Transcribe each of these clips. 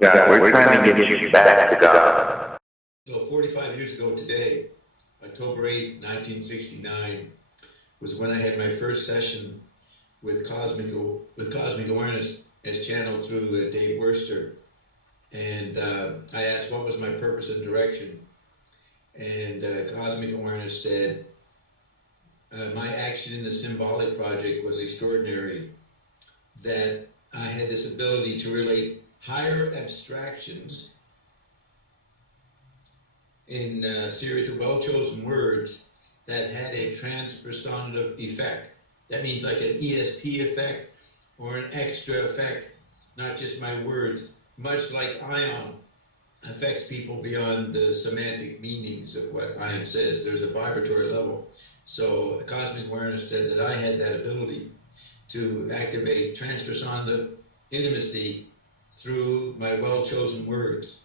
God, we're trying to get you back to God. So 45 years ago today, October 8th, 1969, was when I had my first session with cosmic awareness as channeled through Dave Worster. And I asked what was my purpose and direction. And cosmic awareness said, my action in the symbolic project was extraordinary, that I had this ability to relate higher abstractions in a series of well-chosen words that had a transpersonative effect. That means like an ESP effect or an extra effect, not just my words, much like ion affects people beyond the semantic meanings of what ion says. There's a vibratory level. So cosmic awareness said that I had that ability to activate transpersonative intimacy through my well-chosen words.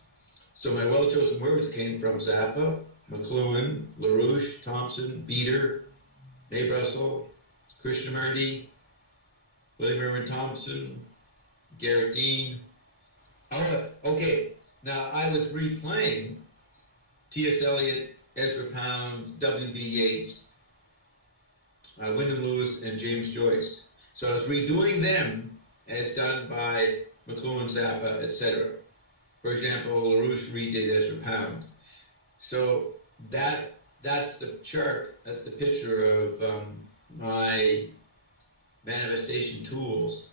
So my well-chosen words came from Zappa, McLuhan, LaRouche, Thompson, Beater, Abe Russell, Krishnamurti, William Irwin Thompson, Garrett Dean. Oh, okay, now I was replaying T.S. Eliot, Ezra Pound, W.B. Yeats, Wyndham Lewis, and James Joyce. So I was redoing them as done by McLuhan, Zappa, etc. For example, LaRouche redid Ezra Pound. So that's the chart, that's the picture of my manifestation tools.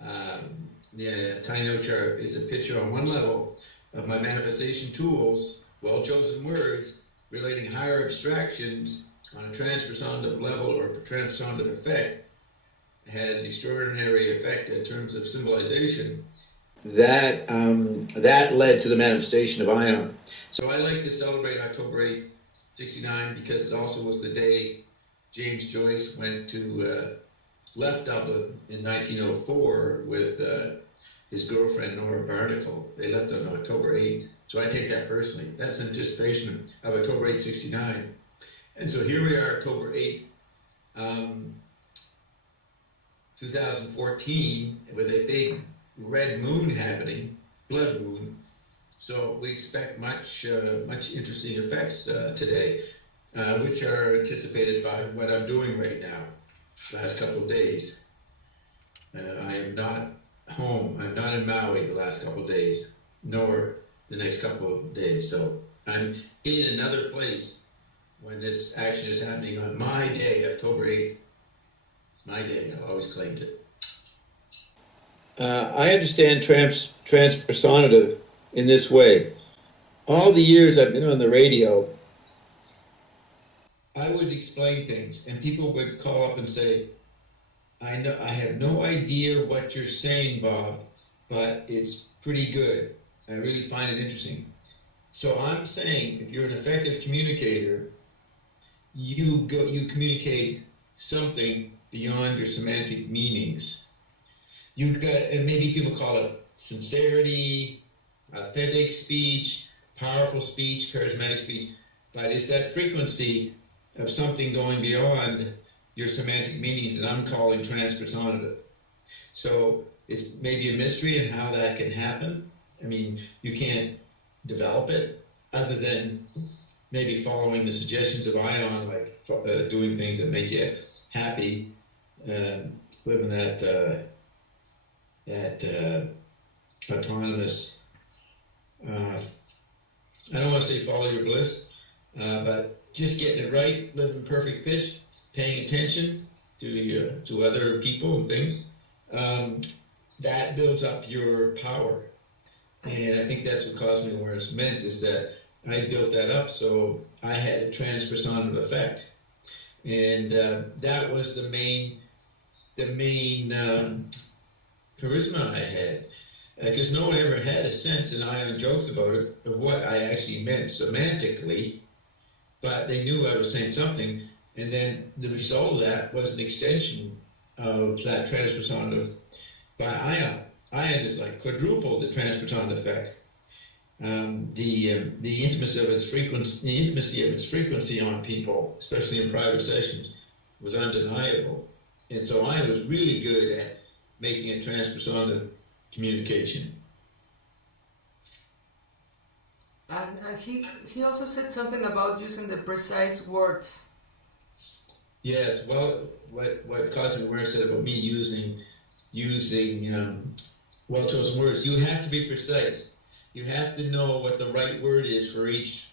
The tiny note chart is a picture on one level of my manifestation tools, well-chosen words, relating higher abstractions on a transpersonative level or transpersonative effect, had an extraordinary effect in terms of symbolization. That led to the manifestation of ion. So I like to celebrate October 8th, 69, because it also was the day James Joyce left Dublin in 1904 with his girlfriend Nora Barnacle. They left on October 8th. So I take that personally. That's anticipation of October 8th, 69. And so here we are, October 8th, 2014, with a big red moon happening, blood moon. So we expect much interesting effects today, which are anticipated by what I'm doing right now, last couple of days. I am not home. I'm not in Maui the last couple of days, nor the next couple of days. So I'm in another place when this action is happening on my day, October 8th. It's my day. I've always claimed it. I understand transpersonative in this way. All the years I've been on the radio, I would explain things, and people would call up and say, I have no idea what you're saying, Bob, but it's pretty good. I really find it interesting. So I'm saying, if you're an effective communicator, you communicate something beyond your semantic meanings. You've got, and maybe people call it sincerity, authentic speech, powerful speech, charismatic speech, but it's that frequency of something going beyond your semantic meanings that I'm calling transpersonative. So it's maybe a mystery in how that can happen. I mean, you can't develop it other than maybe following the suggestions of ion, like doing things that make you happy, living that autonomous, I don't want to say follow your bliss, but just getting it right, living perfect pitch, paying attention to other people and things, that builds up your power. And I think that's what cosmic awareness meant, is that I built that up so I had a transpersonative effect. And that was the main charisma I had, because no one ever had a sense, and ion jokes about it, of what I actually meant semantically, but they knew I was saying something, and then the result of that was an extension of that transpersonative by ion. Ion is like quadruple the transpersonative effect. The intimacy of its frequency on people, especially in private sessions, was undeniable. And so I was really good at making a transpersonative communication. And he also said something about using the precise words. Yes, well, what Cosmic Ware said about me using well-chosen words, you have to be precise. You have to know what the right word is for each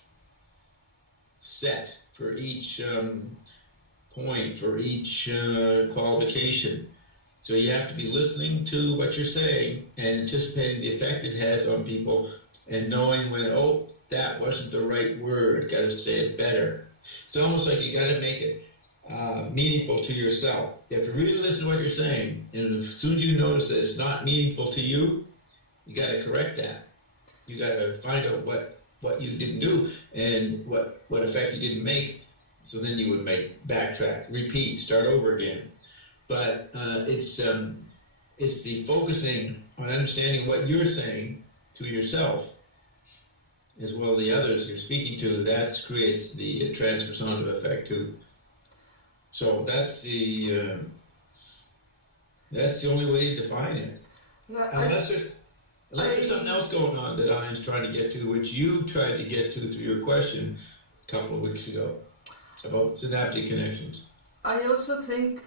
set, for each point, for each qualification. So you have to be listening to what you're saying and anticipating the effect it has on people and knowing when, oh, that wasn't the right word, got to say it better. It's almost like you got to make it meaningful to yourself. You have to really listen to what you're saying, and as soon as you notice that it's not meaningful to you, you got to correct that. You got to find out what you didn't do and what effect you didn't make. So then you would backtrack, repeat, start over again. But it's the focusing on understanding what you're saying to yourself, as well as the others you're speaking to. That creates the transpersonative effect too. So that's the only way to define it. No, Unless there's something else going on that Ian's trying to get to, which you tried to get to through your question a couple of weeks ago about synaptic connections. I also think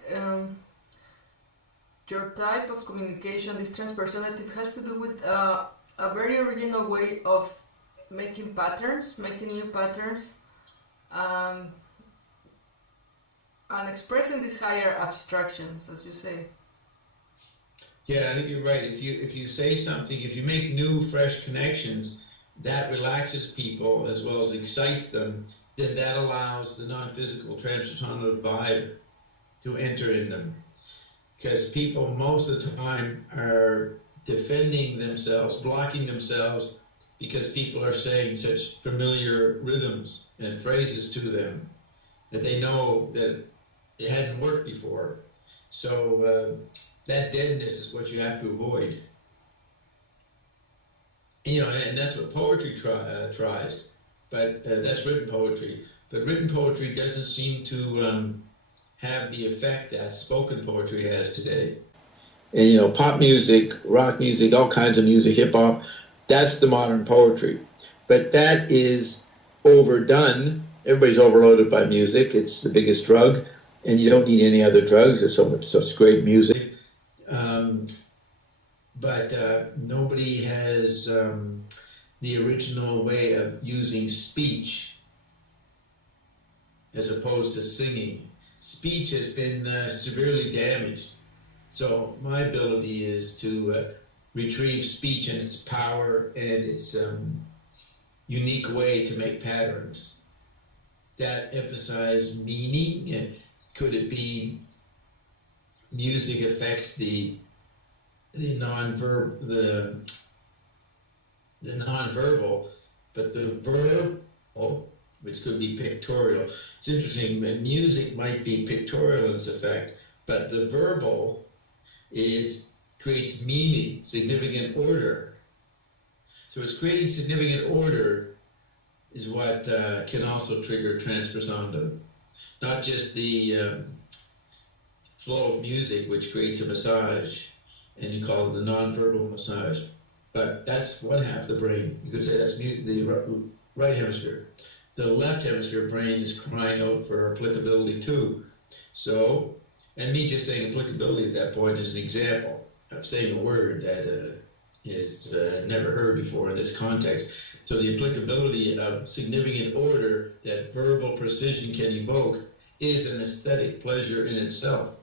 your type of communication, this transpersonative, has to do with a very original way of making new patterns, and expressing these higher abstractions, as you say. Yeah, I think you're right. If you say something, if you make new, fresh connections, that relaxes people as well as excites them, then that allows the non-physical transpersonal vibe to enter in them. Because people most of the time are defending themselves, blocking themselves, because people are saying such familiar rhythms and phrases to them that they know that it hadn't worked before. So that deadness is what you have to avoid. And that's what poetry tries. But that's written poetry. But written poetry doesn't seem to have the effect that spoken poetry has today. And pop music, rock music, all kinds of music, hip hop, that's the modern poetry. But that is overdone. Everybody's overloaded by music. It's the biggest drug, and you don't need any other drugs. There's such great music. But nobody has the original way of using speech as opposed to singing. Speech has been severely damaged. So my ability is to retrieve speech and its power and its unique way to make patterns that emphasize meaning. And could it be music affects the non-verbal, but the verbal, which could be pictorial. It's interesting, music might be pictorial in its effect, but the verbal creates meaning, significant order. So it's creating significant order is what can also trigger transpersonal. Not just the flow of music, which creates a massage, and you call it the non-verbal massage. But that's one half of the brain. You could say that's the right hemisphere. The left hemisphere brain is crying out for applicability too. So, and me just saying applicability at that point is an example of saying a word that is never heard before in this context. So the applicability of significant order that verbal precision can evoke is an aesthetic pleasure in itself.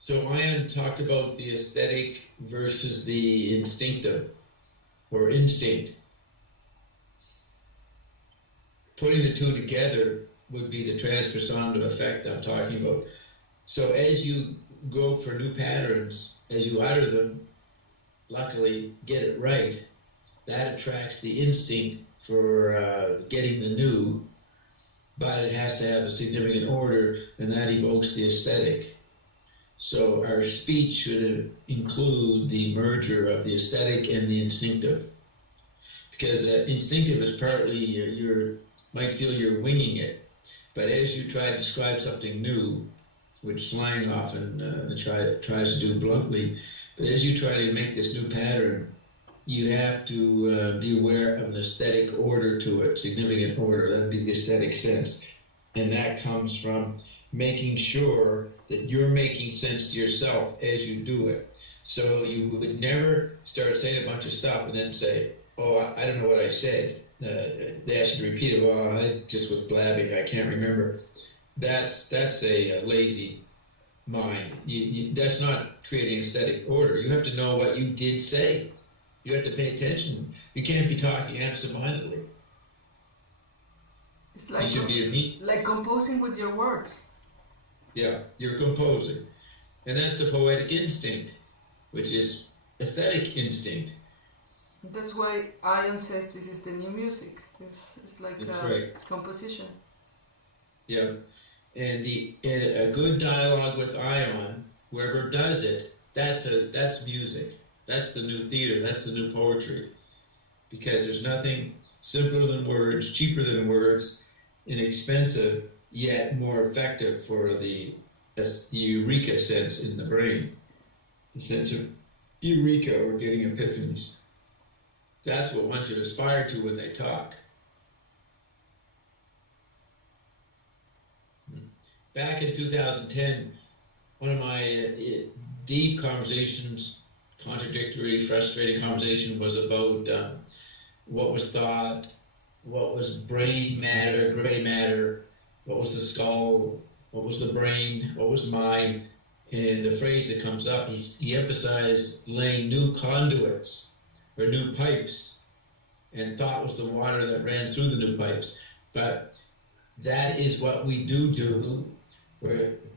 So Ian talked about the aesthetic versus the instinctive, or instinct. Putting the two together would be the transpersonal effect I'm talking about. So as you go for new patterns, as you utter them, luckily get it right, that attracts the instinct for getting the new, but it has to have a significant order, and that evokes the aesthetic. So our speech should include the merger of the aesthetic and the instinctive. Because instinctive is partly, you might feel you're winging it, but as you try to describe something new, which slang often tries to do bluntly, but as you try to make this new pattern, you have to be aware of an aesthetic order to it, significant order. That would be the aesthetic sense. And that comes from making sure that you're making sense to yourself as you do it. So you would never start saying a bunch of stuff and then say, oh, I don't know what I said. They ask you to repeat it. Well, I just was blabbing. I can't remember. That's a lazy mind. That's not creating aesthetic order. You have to know what you did say. You have to pay attention. You can't be talking absentmindedly. It's like, you should be like composing with your words. Yeah, you're composing. And that's the poetic instinct, which is aesthetic instinct. That's why Ion says this is the new music. It's like composition. Yeah. And a good dialogue with Ion, whoever does it, that's music. That's the new theater. That's the new poetry. Because there's nothing simpler than words, cheaper than words, inexpensive, yet more effective for the eureka sense in the brain. The sense of eureka or getting epiphanies. That's what one should aspire to when they talk. Back in 2010, one of my deep conversations, contradictory, frustrating conversation, was about what was thought, what was brain matter, gray matter, what was the skull, what was the brain, what was mind. And the phrase that comes up, he emphasized laying new conduits or new pipes, and thought was the water that ran through the new pipes. But that is what we do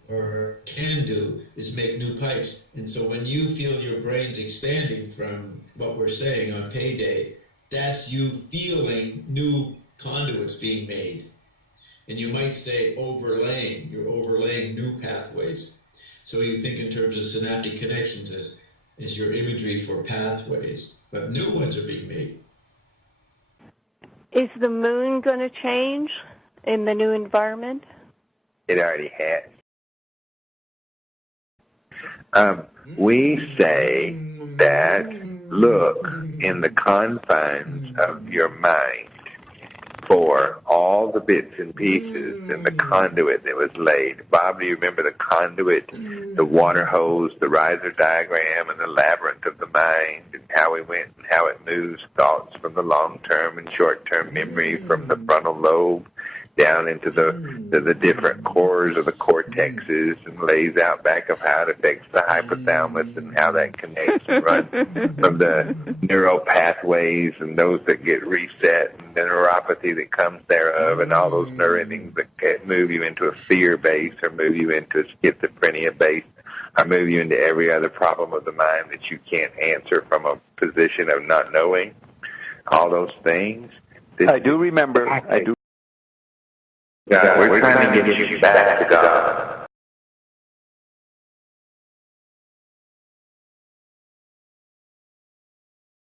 or can do, is make new pipes. And so when you feel your brain's expanding from what we're saying on payday, that's you feeling new conduits being made. And you might say overlaying, you're overlaying new pathways. So you think in terms of synaptic connections as your imagery for pathways, but new ones are being made. Is the moon going to change in the new environment? It already has. We say that, look in the confines of your mind for all the bits and pieces and the conduit that was laid. Bob, do you remember the conduit, the water hose, the riser diagram, and the labyrinth of the mind, and how we went and how it moves thoughts from the long-term and short-term memory from the frontal lobe down into the different cores of the cortexes, and lays out back of how it affects the hypothalamus and how that connects and runs from the neural pathways and those that get reset and the neuropathy that comes thereof, and all those neurons that can move you into a fear base or move you into a schizophrenia base or move you into every other problem of the mind that you can't answer from a position of not knowing. All those things. I do remember. God, we're trying to get you back to God.